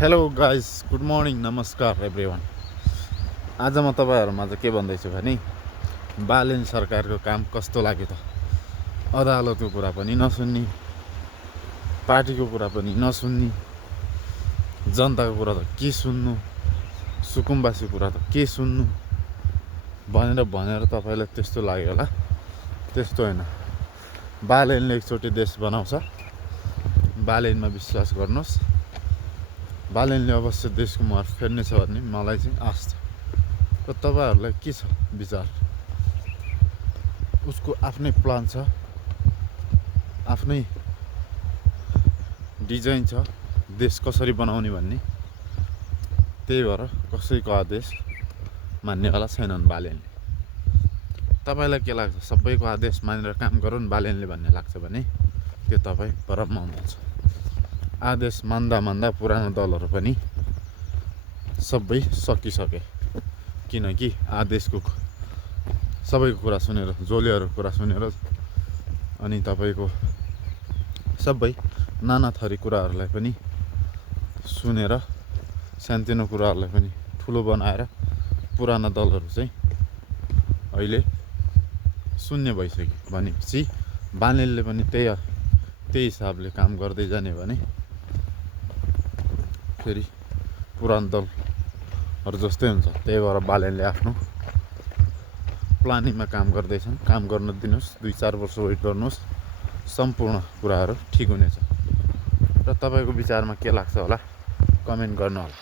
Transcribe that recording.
Hello guys, good morning, नमस्कार everyone. आज म तपाईँहरूमा चाहिँ के भन्दैछु भने बालेन सरकारको काम कस्तो लाग्यो त। अदालतको कुरा पनि नसुन्ने, पार्टीको कुरा पनि नसुन्ने, जनताको कुरा त के सुन्नु, सुकुम्बासीको कुरा त के सुन्नु भनेर तपाईँलाई त्यस्तो लाग्यो होला। त्यस्तो होइन, बालेनले एकचोटि देश बनाउँछ। बालेनमा विश्वास गर्नुहोस्, बालेनले अवश्य देशको मुहार फेर्नेछ भन्ने मलाई चाहिँ आश छ। र तपाईँहरूलाई के छ विचार? उसको आफ्नै प्लान छ, आफ्नै डिजाइन छ देश कसरी बनाउने भन्ने। त्यही भएर कसैको आदेश मान्नेवाला छैनन् बालेनले। तपाईँलाई के लाग्छ? सबैको आदेश मानेर काम गरून् बालेनले भन्ने लाग्छ भने त्यो तपाईँ भ्रममा हुनुहुन्छ। आदेश मान्दा पुरानो दलहरू पनि सबै सकिसके, किनकि आदेशको सबैको कुरा सुनेर, जोलीहरूको कुरा सुनेर अनि तपाईँको सबै नाना थरी कुराहरूलाई पनि सुनेर, सानोतिनो कुराहरूलाई पनि ठुलो बनाएर पुराना दलहरू चाहिँ अहिले शून्य भइसक्यो भनेपछि बालेनले पनि त्यही हिसाबले काम गर्दै जाने भने फेरि पुरानो दलहरू जस्तै हुन्छ। त्यही भएर बालेनले आफ्नो प्लानिङमा काम गर्दैछन्। काम गर्न दिनुहोस्, 2-4 वर्ष वेट गर्नुहोस्, सम्पूर्ण कुराहरू ठिक हुनेछ। र तपाईँको विचारमा के लाग्छ होला कमेन्ट गर्नु होला।